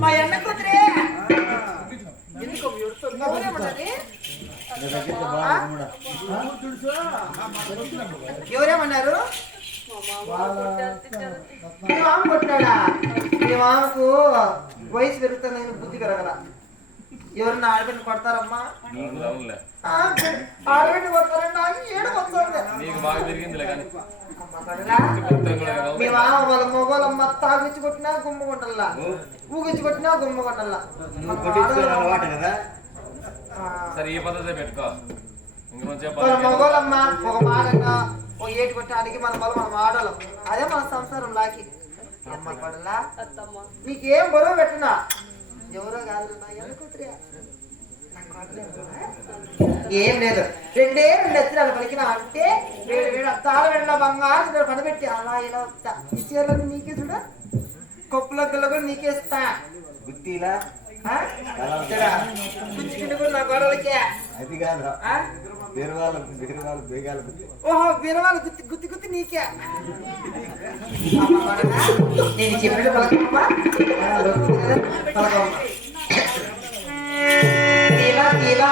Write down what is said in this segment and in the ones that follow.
మా అన్న కూతురే ఎవరేమన్నారు? మీ మామ కొట్టాడా? మీ మామకు వయసు పెరుగుతుందని బుద్ధి ఎవరన్నా ఆడబిడ్డ కొడతారమ్మా? నీకు రావులే ఆ, ఆడబిడ్డ కొడతారని నాకు ఏడు వస్తుంది నీకు బాగా తిరిగిందిలే కానీ. మీ మామ వాళ్ళ మొగోళ్ళమ్మ తాగిచ్చి కొట్టినా గుమ్మ కొండల్లా ఊగిచ్చి కొట్టినా గుమ్మ కొండల్లా నువ్వు కొట్టించుకోవాలి అలవాటు కదా? సరే ఈ పద్ధతి పెట్టుకో. మన చెప్పాలి. మొగోళ్ళమ్మ ఒక మాగంగా ఒక ఏటు కొట్టడానికి మన బలం మనం ఆడాలం. అదే మన సంసారం లాకి. అమ్మ కొడలా అత్తమ్మ. నీకేం బరువు పెట్టినా? ఎవరో కాదు? ఏం లేదు. రెండే రెండు అచ్చరాలు పలికిన అంటే వేడు వేడు అత్తాల వేళ్ళ బంగారు పెట్టి అలా ఇలా వస్తా. చీరలన్నీ నీకే చూడ. కొప్పుల పిల్ల కూడా నీకే ఇస్తా. గుత్తిలా? ఆ? ఇక్కడ గుంజుకుంటూ కూడా నా గొడవలకే అది కాదు ఆ? వేరే వాళ్ళు వేరే వాళ్ళు బేగాలు ఓహో వీరవాళ్ళు గుత్తి గుత్తి గుత్తి నీకే. అమ్మ కొడకా, నేను చెప్పిన పలకమ్మా పలకమ్మ తీరా తీరా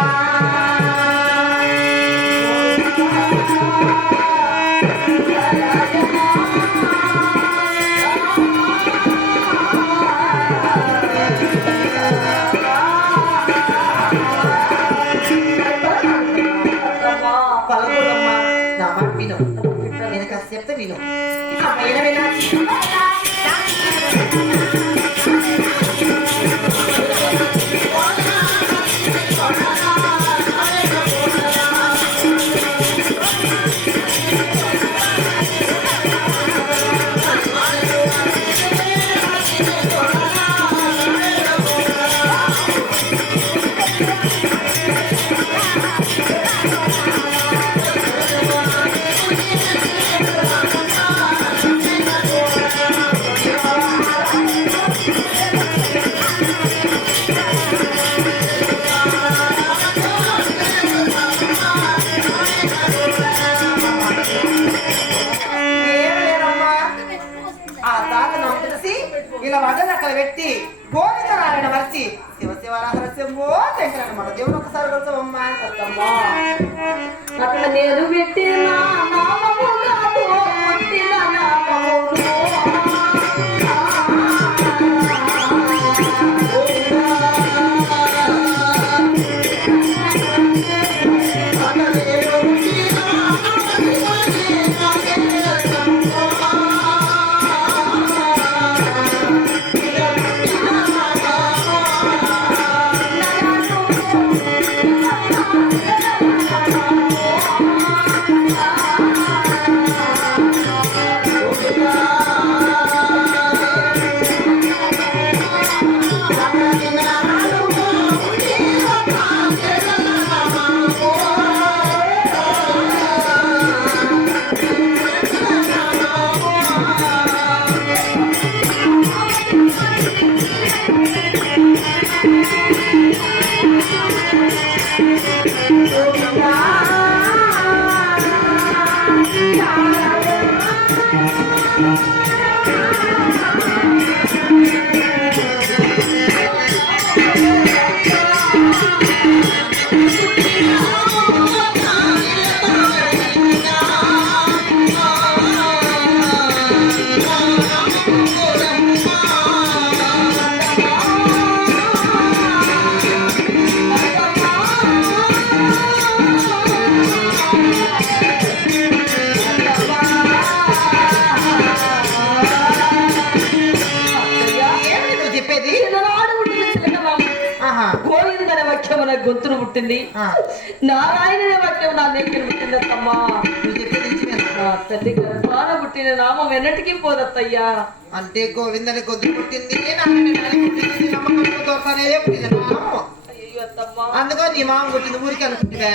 ఇలా వడ్డని అక్కడ పెట్టి గోవింద నారాయణ మర్చి శివ శివరాహర శంభో శంకర మన దేవుని ఒకసారి కొలుతామమ్మా అత్తమ్మా అక్కడ నేను పెట్టిన నామము గొంతును పుట్టింది. నారాయణనే వాక్యం నా నెక్కిన పుట్టింది అత్తమ్మా తల్లి గర్భాన పుట్టిన నామం ఎన్నటికీ పోదత్తయ్యా. అంటే గోవిందని కొద్ది పుట్టింది అందుకో నీ మామ పుట్టింది ఊరికి అనుకుంటుగా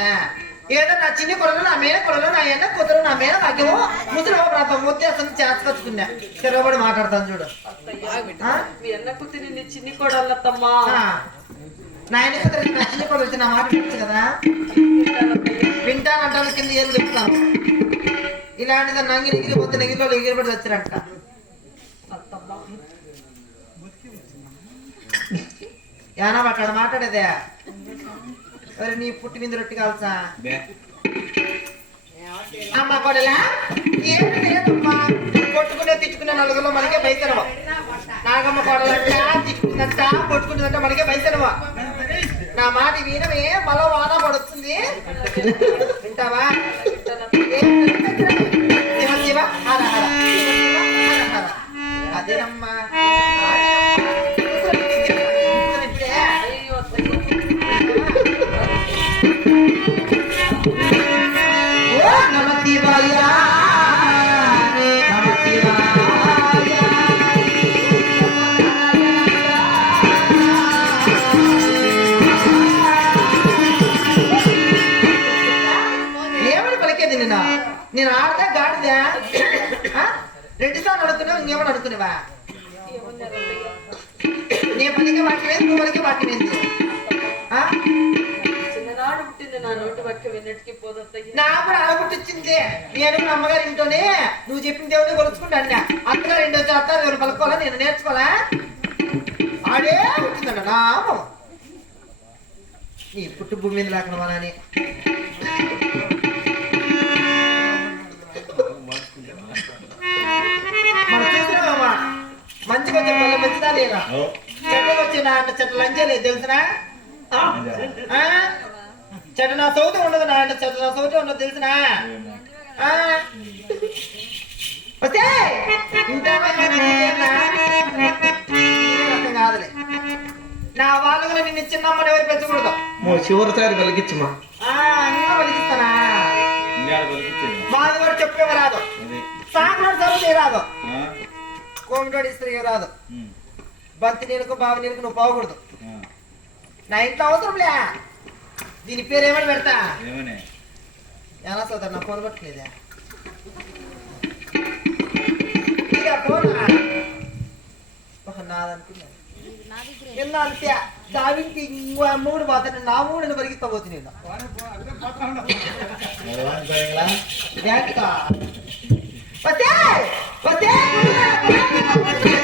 ఏదో నా చిన్ని కొడలు నా మేన కొడలు నా ఎన్న కూతురు నా మేన భాగ్యము ముసలి ప్రాంతం ఉద్దేశం చేతకొచ్చుకున్నా. తెరవబడి మాట్లాడతాను చూడు? మీ అన్న పుట్టిన నీ చిన్ని కోడళ్ళత్తమ్మా ఆ, నాయన నచ్చిన కూడా వచ్చి నా మాట కదా? వింటానంటాను కింద ఏళ్ళు చెప్తాను ఇలాంటిది నంగిలి ఎగిరిపోతే నెగిరిలో ఎగిరిపడి వచ్చారంట. ఏనా అక్కడ మాట్లాడేదే? మరి నీ పుట్టి మీద రొట్టి కాల్సా అమ్మ కొడలా ఏమి లేదమ్మా. కొట్టుకునే తిట్టుకునే నలుగులో మనకే బయటనవా నాగమ్మ కొడలంట తిట్టుకుందంట కొట్టుకుంటుందంట మనకే బయటనవా నా మాట వినమే మళ్ళా వాన పడుతుంది. వింటావా? శివ శివ హర హర. అడుగుతున్నావా నేను పలికే వాక్యమేది నువ్వు పలికే వాక్యమేది? చిన్ననాడు పుట్టింది నా నోటి వాక్యం ఎన్నటికీ పోదత్తయ్య? నా కూడా అడగొట్టింది నేను మా అమ్మగారి ఇంట్లోనే నువ్వు చెప్పిన దేవుని కొలుచుకుంటా అన్న. అత్తగారు రెండో చేస్తారు ఎవరు పలుకోవాలా నేను నేర్చుకోవాలా? ఆడే పుట్టిందంట నామం నీ పుట్టు భూమి మీద లేకుండా అని మంచిగా వచ్చే పల్లె మంచిదా లేదా చెట్లకు వచ్చిన అంటే చెట్ల లంచే లేదు తెలుసునా? చెట్టు నా సౌతి ఉండదు నా అంటే చెట్టు నా సౌతి ఉండదు తెలుసునా? వస్తే! కాదులే. నా వాళ్ళు నిన్ను చిన్నమ్మని ఎవరు పెంచకూడదు? చివరిసారి ఇండియాడ పలికిచ్చింది బాధ కూడా చెప్పేవి రాదు అది. సాకులోడు చదువు రాదు ఆ? కోమిటోడు ఇస్త్రీ రాదు ఉమ్. బంతి నీళ్ళకు బావి నీళ్ళకు నువ్వు పోకూడదు ఆ. నా ఇంట్లో అవసరంలే దీని పేరు ఏమని పెడతా ఏమని ఎలా సోదరు నా ఫోన్ పట్టలేదా ఇదా ఫోన్ నాదనుకున్నా ఎన్న అంతే దావింటి ఇంకో మూడు పోతాను నా మూడు Bater! Bater! Bater! Bater!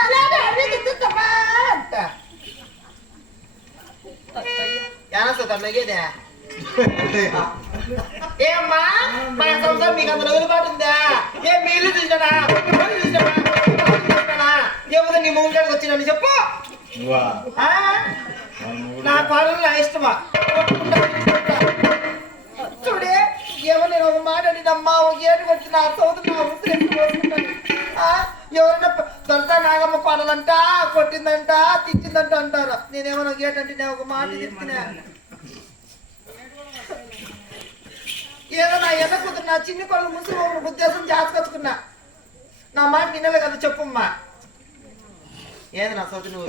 అలాగే అడిగిద్దమ్మా అంట. అత్తయ్య. యానసు తన్నగేదే ఏమ్మా మన సంసారం మీకు అంత రోజులు ఉందా? ఏ మీరు చూసినా చూసినా ఏముంది నీ మూడు కాడికి వచ్చినాను చెప్పు. ఆ? నా పాలన నా ఇష్టమా? చూడే నేను ఒక ఏడు వచ్చి నా సోదరు నా ఉసిరి ఎత్తుకు పోసుకుంటాను. ఆ? ఎవరన్నా దొరక నాగమ్మ పాలనంట కొట్టిందంట తిట్టిందంట అంటారు. నేనేమో ఒక ఏటంటే నేను ఒక మాట చెప్తున్నా. ఏదో నా ఎన్న కూతురు నా చిన్ని కొళ్ళు ముసి ఉద్దేశం జాతకొచ్చుకున్నా. నా మాట వినలే కదా చెప్పమ్మా. ఏది నా సోదరు నువ్వు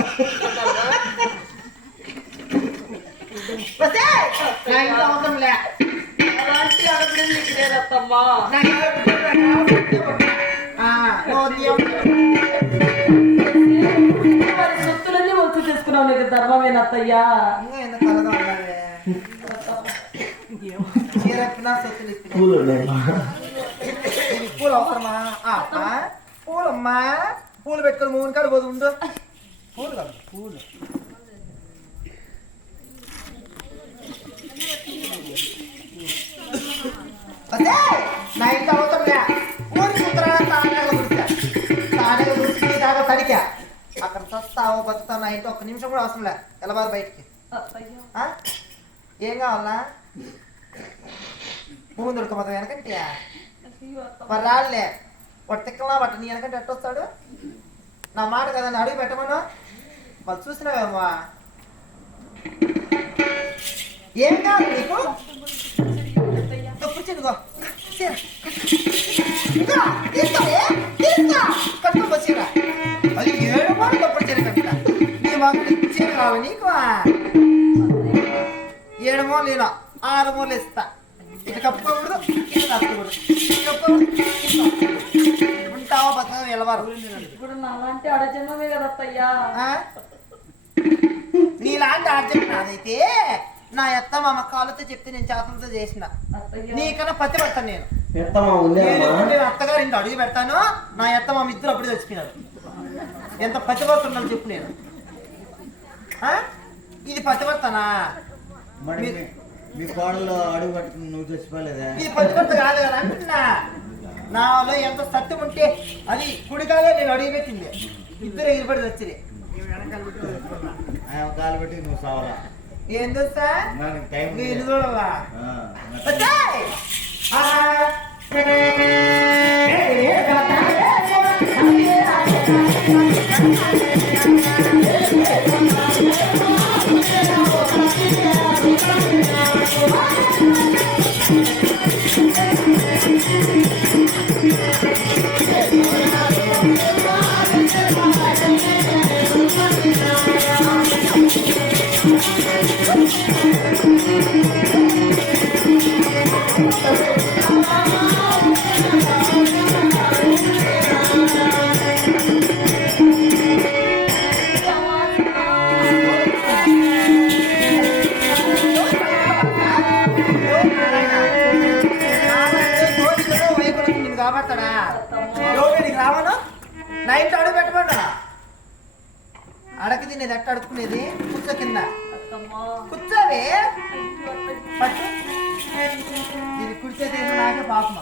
వస్తే, నా ఇంట్లో అవసరం లే అలాంటి ఆడపిల్ల నీకు లేదత్తమ్మా. వారి సొత్తులన్నీ వచ్చి తీసుకున్నావు నీకు ధర్మమేనత్తయ్యా. పూలు పూలు అవసరమా? పూలమ్మా పూలు పెట్టుకొని మూడు కాడ పోదు ఉండు పూలు కాదు పూలు అదే నా ఇంటి అవసరంలే ఊరి దాకా తడికా. అక్కడ చస్తావు బతుకుతావు నా ఇంటి ఒక్క నిమిషం కూడా అవసరం లే. ఎలబారు బయటికి? ఏం కావాలనా భూమి దొరకపోతాం వెనకంటే. మరి రాళ్ళే వాడు తిక్కలా బట్ట నీ వెనకంటే ఎట్టొస్తాడు నా మాట కదా అడుగు పెట్టమను. వాళ్ళు చూసినావేమో. ఏం కావాలి నీకు తప్పు చెడుగో కట్టుకో చీర. అది ఏడు మూడు తప్పుడు నీ మాకు చీర నీకు. ఏడు మూలు ఆరు మూలు ఇస్తా ఇటు కప్పుకోకూడదు ఇటు కప్పుకోకూడదు. ఉంటావా బతకం వెళ్ళవారు ఇప్పుడు నాలాంటి ఆడజన్మమే కదా అత్తయ్యా? నీలాంటి ఆర్జం నాదైతే నా అత్త మామ కాళ్ళతో చెప్తే నేను చేతులతో చేసిన. నీకన్నా పత్తి పెడతాను నేను. ఎత్తమా నేను అత్తగారు ఇంటి అడుగు పెడతాను నా అత్త మామ ఇద్దరు అప్పుడే చచ్చిపోయినారు. ఎంత పతివర్తున్నాను చెప్పు నేను. ఆ? ఇది పతివర్తనా మరి మీ- మీ కోడలు అడుగు పట్టుకుని నువ్వు చచ్చిపోలేదా? ఇది కాదు కదా అంటున్నా. నాలో ఎంత సత్యం ఉంటే అది కుడికాలే నేను అడుగు పెట్టింది. ఇద్దరు ఎగిరిపడి వచ్చింది కాలు పెట్టి నువ్వు సావలా? ఏం తెలుసా నాకు టైం ఉంది. నేను చూడాలా! ఆ! కాబట్టడా ఎవరు నీకు రావను నా ఇంట్లో అడుగు పెట్టమంటా అడగ తినేది ఎట్ట అడుక్కునేది? కూర్చో కింద. అత్తయ్య. పట్టు. ఇది కుడిచేది నాకే పాపమ